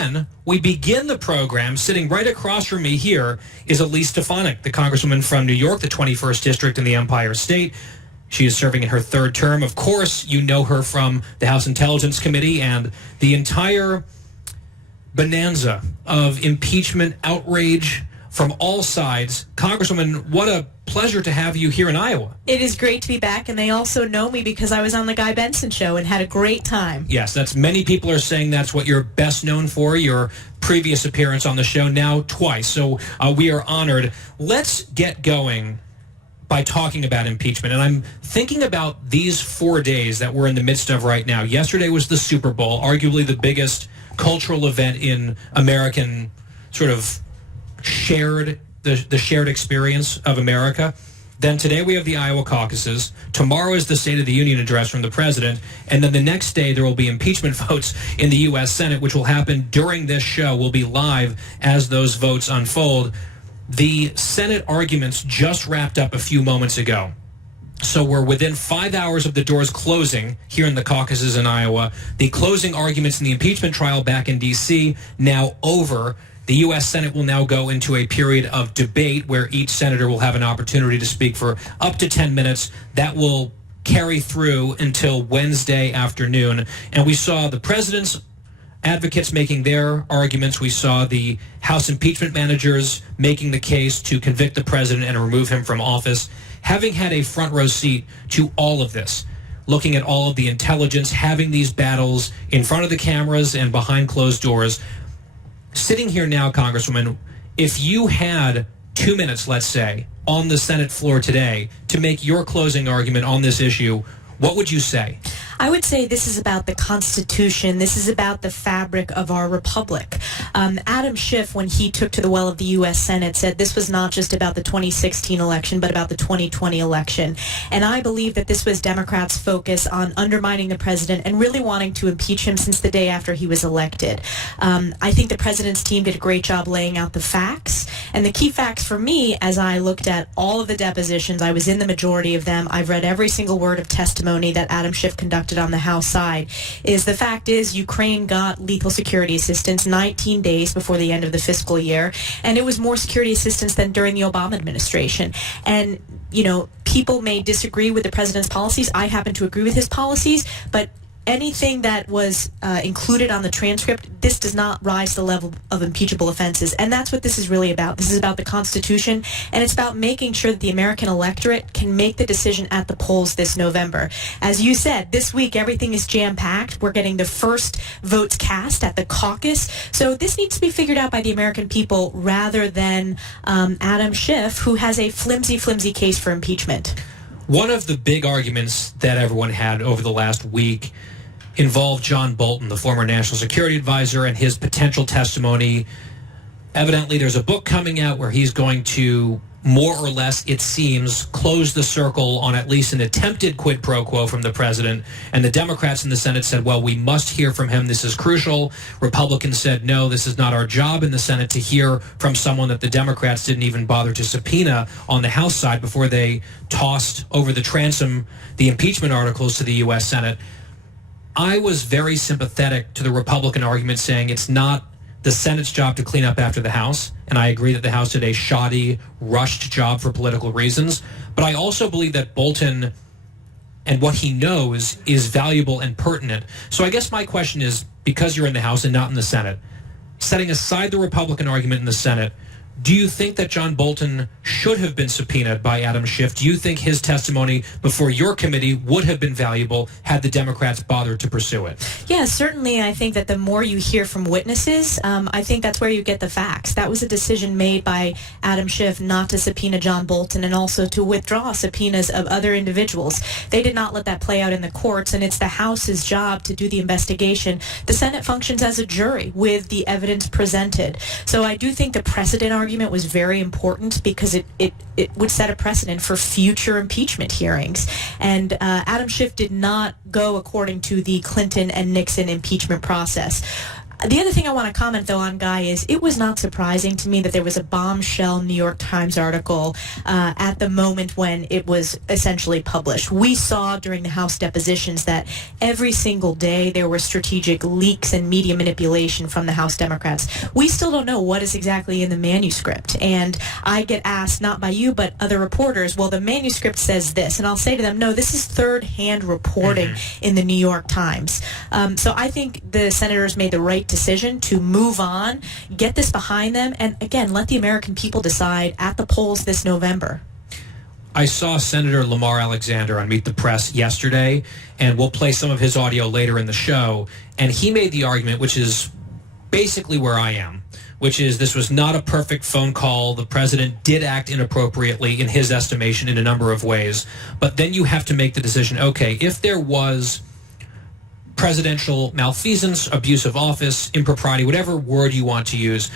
then we begin the program. Sitting right across from me here is Elise Stefanik, the congresswoman from New York, the 21st District in the Empire State. She is serving in her third term. Of course, you know her from the House Intelligence Committee and the entire bonanza of impeachment outrage from all sides. Congresswoman, what a pleasure to have you here in Iowa. It is great to be back, and they also know me because I was on the Guy Benson show and had a great time. Yes, that's many people are saying that's what you're best known for, your previous appearance on the show, now twice. So we are honored. Let's get going by talking about impeachment. And I'm thinking about these 4 days that we're in the midst of right now. Yesterday was the Super Bowl, arguably the biggest cultural event in American sort of the shared experience of America. Then today we have the Iowa caucuses. Tomorrow is the State of the Union address from the president. And then the next day there will be impeachment votes in the U.S. Senate, which will happen during this show. We'll be live as those votes unfold. The Senate arguments just wrapped up a few moments ago. So we're within 5 hours of the doors closing here in the caucuses in Iowa. The closing arguments in the impeachment trial back in D.C. now over. The U.S. Senate will now go into a period of debate where each senator will have an opportunity to speak for up to 10 minutes. That will carry through until Wednesday afternoon. And we saw the president's advocates making their arguments. We saw the House impeachment managers making the case to convict the president and remove him from office. Having had a front row seat to all of this, looking at all of the intelligence, having these battles in front of the cameras and behind closed doors, sitting here now, Congresswoman, if you had 2 minutes, let's say, on the Senate floor today to make your closing argument on this issue, what would you say? I would say this is about the Constitution. This is about the fabric of our republic. Adam Schiff, when he took to the well of the U.S. Senate, said this was not just about the 2016 election, but about the 2020 election. And I believe that this was Democrats' focus on undermining the president and really wanting to impeach him since the day after he was elected. I think the president's team did a great job laying out the facts. And the key facts for me, as I looked at all of the depositions, I was in the majority of them. I've read every single word of testimony that Adam Schiff conducted on the House side, is the fact is Ukraine got lethal security assistance 19 days before the end of the fiscal year, and it was more security assistance than during the Obama administration. And, you know, people may disagree with the president's policies. I happen to agree with his policies, but anything that was included on the transcript, this does not rise to the level of impeachable offenses. And that's what this is really about. This is about the Constitution, and it's about making sure that the American electorate can make the decision at the polls this November. As you said, this week everything is jam-packed. We're getting the first votes cast at the caucus. So this needs to be figured out by the American people rather than Adam Schiff, who has a flimsy case for impeachment. One of the big arguments that everyone had over the last week involved John Bolton, the former national security advisor, and his potential testimony. Evidently, there's a book coming out where he's going to, more or less, it seems, close the circle on at least an attempted quid pro quo from the president. And the Democrats in the Senate said, well, we must hear from him. This is crucial. Republicans said, no, this is not our job in the Senate to hear from someone that the Democrats didn't even bother to subpoena on the House side before they tossed over the transom the impeachment articles to the U.S. Senate. I was very sympathetic to the Republican argument, saying it's not the Senate's job to clean up after the House, and I agree that the House did a shoddy, rushed job for political reasons. But I also believe that Bolton and what he knows is valuable and pertinent. So I guess my question is, because you're in the House and not in the Senate, setting aside the Republican argument in the Senate, do you think that John Bolton should have been subpoenaed by Adam Schiff? Do you think his testimony before your committee would have been valuable had the Democrats bothered to pursue it? Yeah, certainly. I think that the more you hear from witnesses, I think that's where you get the facts. That was a decision made by Adam Schiff not to subpoena John Bolton and also to withdraw subpoenas of other individuals. They did not let that play out in the courts, and it's the House's job to do the investigation. The Senate functions as a jury with the evidence presented. So I do think the precedent argument was very important because it would set a precedent for future impeachment hearings. And Adam Schiff did not go according to the Clinton and Nixon impeachment process. The other thing I want to comment, though, on Guy is it was not surprising to me that there was a bombshell New York Times article at the moment when it was essentially published. We saw during the House depositions that every single day there were strategic leaks and media manipulation from the House Democrats. We still don't know what is exactly in the manuscript. And I get asked, not by you, but other reporters, well, the manuscript says this. And I'll say to them, no, this is third-hand reporting in the New York Times. So I think the senators made the right decision to move on, get this behind them, and again, let the American people decide at the polls this November. I saw Senator Lamar Alexander on Meet the Press yesterday, and we'll play some of his audio later in the show, and he made the argument, which is basically where I am, which is this was not a perfect phone call. The president did act inappropriately in his estimation in a number of ways, but then you have to make the decision, okay, if there was presidential malfeasance, abuse of office, impropriety, whatever word you want to use,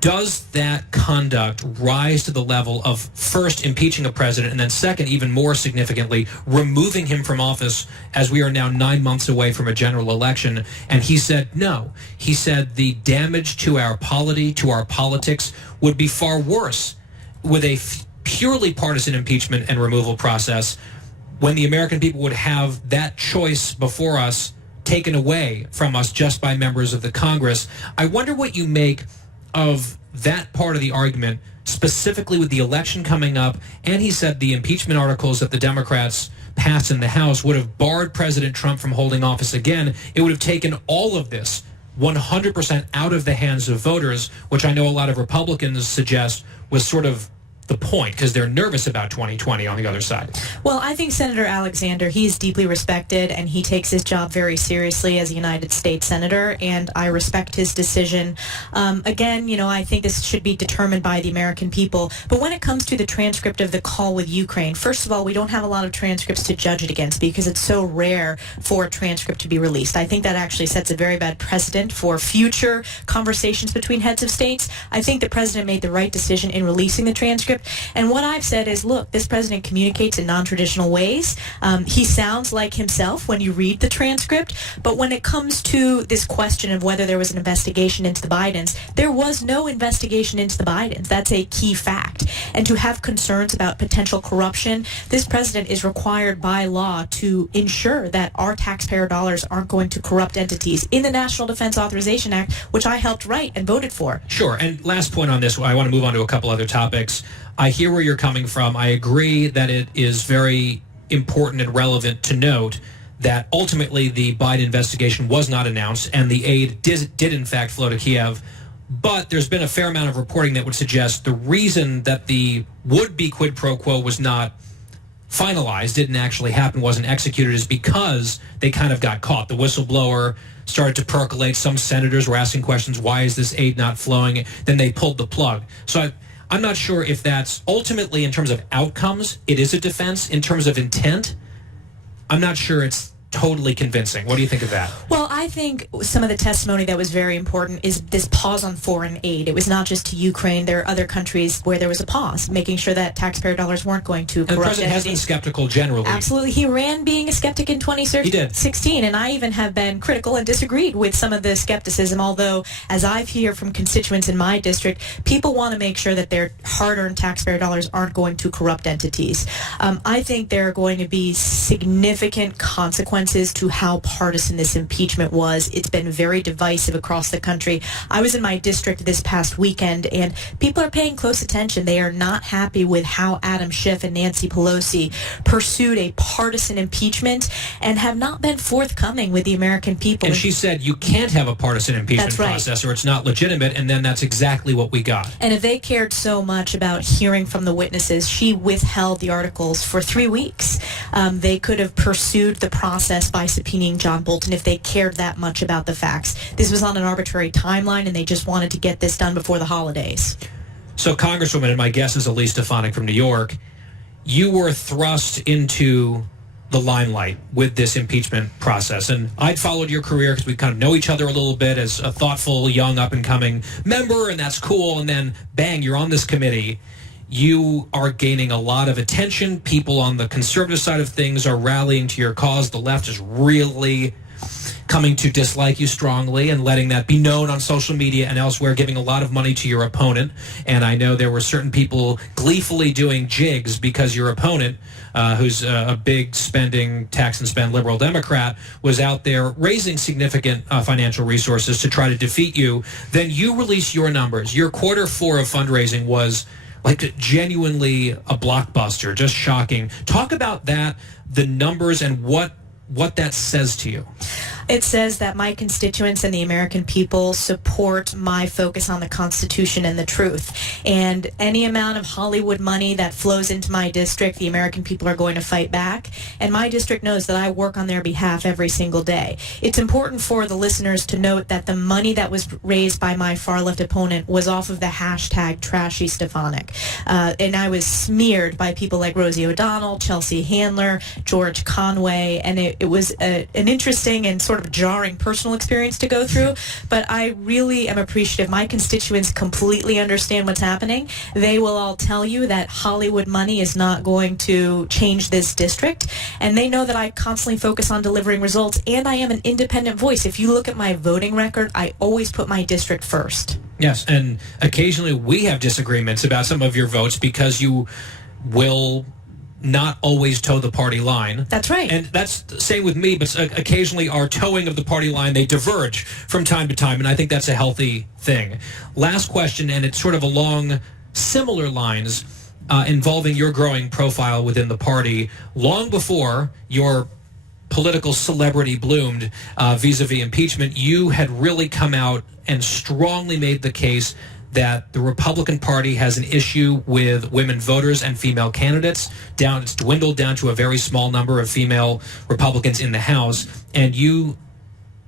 does that conduct rise to the level of first impeaching a president and then second, even more significantly, removing him from office as we are now 9 months away from a general election? And he said no. He said the damage to our polity, to our politics, would be far worse with a purely partisan impeachment and removal process when the American people would have that choice before us taken away from us just by members of the Congress. I wonder what you make of that part of the argument, specifically with the election coming up. And he said the impeachment articles that the Democrats passed in the House would have barred President Trump from holding office again. It would have taken all of this 100% out of the hands of voters, which I know a lot of Republicans suggest was sort of the point, because they're nervous about 2020 on the other side. Well, I think Senator Alexander, he's deeply respected, and he takes his job very seriously as a United States Senator, and I respect his decision. Again, I think this should be determined by the American people. But when it comes to the transcript of the call with Ukraine, first of all, we don't have a lot of transcripts to judge it against because it's so rare for a transcript to be released. I think that actually sets a very bad precedent for future conversations between heads of states. I think the president made the right decision in releasing the transcript. And what I've said is, look, this president communicates in non-traditional ways. He sounds like himself when you read the transcript. But when it comes to this question of whether there was an investigation into the Bidens, there was no investigation into the Bidens. That's a key fact. And to have concerns about potential corruption, this president is required by law to ensure that our taxpayer dollars aren't going to corrupt entities in the National Defense Authorization Act, which I helped write and voted for. Sure. And last point on this, I want to move on to a couple other topics. I hear where you're coming from. I agree that it is very important and relevant to note that ultimately the Biden investigation was not announced and the aid did in fact flow to Kiev. But there's been a fair amount of reporting that would suggest the reason that the would-be quid pro quo was not finalized, didn't actually happen, wasn't executed, is because they kind of got caught. The whistleblower started to percolate. Some senators were asking questions, why is this aid not flowing? Then they pulled the plug. So I'm not sure if that's ultimately, in terms of outcomes, it is a defense. In terms of intent, I'm not sure it's totally convincing. What do you think of that? Well, I think some of the testimony that was very important is this pause on foreign aid. It was not just to Ukraine. There are other countries where there was a pause, making sure that taxpayer dollars weren't going to corrupt. And the president has been skeptical generally. Absolutely. He ran being a skeptic in 2016, and I even have been critical and disagreed with some of the skepticism, although, as I hear from constituents in my district, people want to make sure that their hard-earned taxpayer dollars aren't going to corrupt entities. I think there are going to be significant consequences to how partisan this impeachment was. It's been very divisive across the country. I was in my district this past weekend, and people are paying close attention. They are not happy with how Adam Schiff and Nancy Pelosi pursued a partisan impeachment and have not been forthcoming with the American people. And she said you can't have a partisan impeachment process or it's not legitimate, and then that's exactly what we got. And if they cared so much about hearing from the witnesses, she withheld the articles for 3 weeks. They could have pursued the process by subpoenaing John Bolton if they cared that much about the facts. This was on an arbitrary timeline, and they just wanted to get this done before the holidays. So, Congresswoman, and my guess is Elise Stefanik from New York, you were thrust into the limelight with this impeachment process. And I'd followed your career because we kind of know each other a little bit as a thoughtful, young, up-and-coming member, and that's cool. And then, bang, you're on this committee. You are gaining a lot of attention. People on the conservative side of things are rallying to your cause. The left is really coming to dislike you strongly and letting that be known on social media and elsewhere, giving a lot of money to your opponent. And I know there were certain people gleefully doing jigs because your opponent, who's a big spending, tax and spend liberal Democrat, was out there raising significant financial resources to try to defeat you. Then you release your numbers. Your quarter four of fundraising was like genuinely a blockbuster, just shocking. Talk about that, the numbers, and what that says to you. It says that my constituents and the American people support my focus on the Constitution and the truth. And any amount of Hollywood money that flows into my district, the American people are going to fight back. And my district knows that I work on their behalf every single day. It's important for the listeners to note that the money that was raised by my far-left opponent was off of the hashtag Trashy Stefanik. And I was smeared by people like Rosie O'Donnell, Chelsea Handler, George Conway, and it was an interesting and sort of jarring personal experience to go through, but I really am appreciative. My constituents completely understand what's happening. They will all tell you that Hollywood money is not going to change this district, and they know that I constantly focus on delivering results, and I am an independent voice. If you look at my voting record, I always put my district first. Yes, and occasionally we have disagreements about some of your votes because you will not always toe the party line. That's right. And that's the same with me, but occasionally our towing of the party line, they diverge from time to time, and I think that's a healthy thing. Last question, and it's sort of along similar lines involving your growing profile within the party. Long before your political celebrity bloomed vis-a-vis impeachment, you had really come out and strongly made the case that the Republican Party has an issue with women voters and female candidates. It's dwindled down to a very small number of female Republicans in the House, and you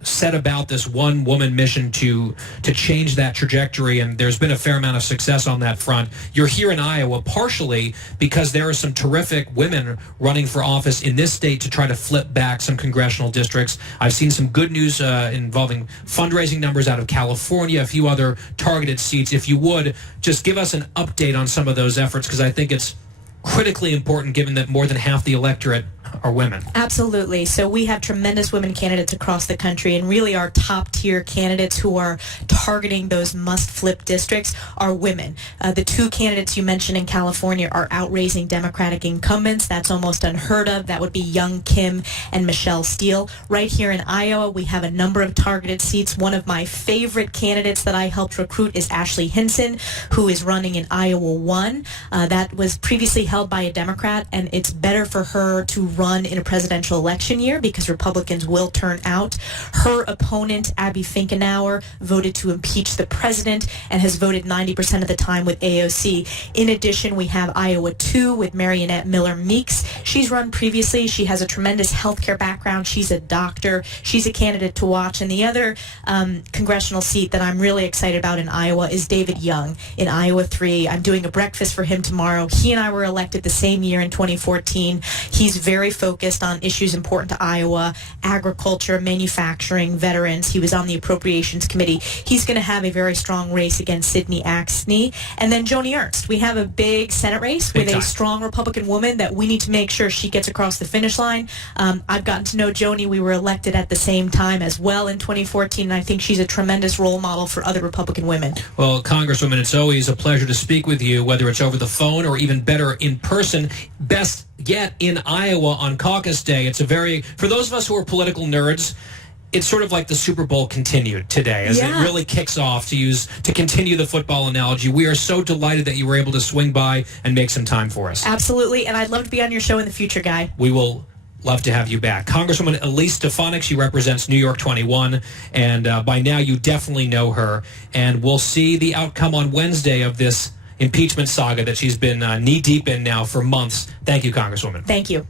set about this one-woman mission to change that trajectory, and there's been a fair amount of success on that front. You're here in Iowa partially because there are some terrific women running for office in this state to try to flip back some congressional districts. I've seen some good news involving fundraising numbers out of California, a few other targeted seats. If you would, just give us an update on some of those efforts, because I think it's critically important given that more than half the electorate are women. Absolutely. So we have tremendous women candidates across the country, and really our top-tier candidates who are targeting those must-flip districts are women. The two candidates you mentioned in California are outraising Democratic incumbents. That's almost unheard of. That would be Young Kim and Michelle Steele. Right here in Iowa, we have a number of targeted seats. One of my favorite candidates that I helped recruit is Ashley Hinson, who is running in Iowa 1. That was previously held by a Democrat, and it's better for her to run in a presidential election year because Republicans will turn out. Her opponent, Abby Finkenauer, voted to impeach the president and has voted 90% of the time with AOC. In addition, we have Iowa 2 with Marionette Miller Meeks. She's run previously. She has a tremendous healthcare background. She's a doctor. She's a candidate to watch. And the other congressional seat that I'm really excited about in Iowa is David Young in Iowa 3. I'm doing a breakfast for him tomorrow. He and I were elected the same year in 2014. He's very focused on issues important to Iowa: agriculture, manufacturing, veterans. He was on the Appropriations Committee. He's going to have a very strong race against Sidney Axney. And then Joni Ernst. We have a big Senate race with a strong Republican woman that we need to make sure she gets across the finish line. I've gotten to know Joni. We were elected at the same time as well in 2014, and I think she's a tremendous role model for other Republican women. Well, Congresswoman, it's always a pleasure to speak with you, whether it's over the phone or even better in person. Best yet in Iowa on caucus day. It's for those of us who are political nerds, it's sort of like the Super Bowl continued today as it really kicks off, to continue the football analogy. We are so delighted that you were able to swing by and make some time for us. Absolutely, and I'd love to be on your show in the future, Guy. We will love to have you back. Congresswoman Elise Stefanik, she represents New York 21, and by now you definitely know her, and we'll see the outcome on Wednesday of this impeachment saga that she's been knee-deep in now for months. Thank you, Congresswoman. Thank you.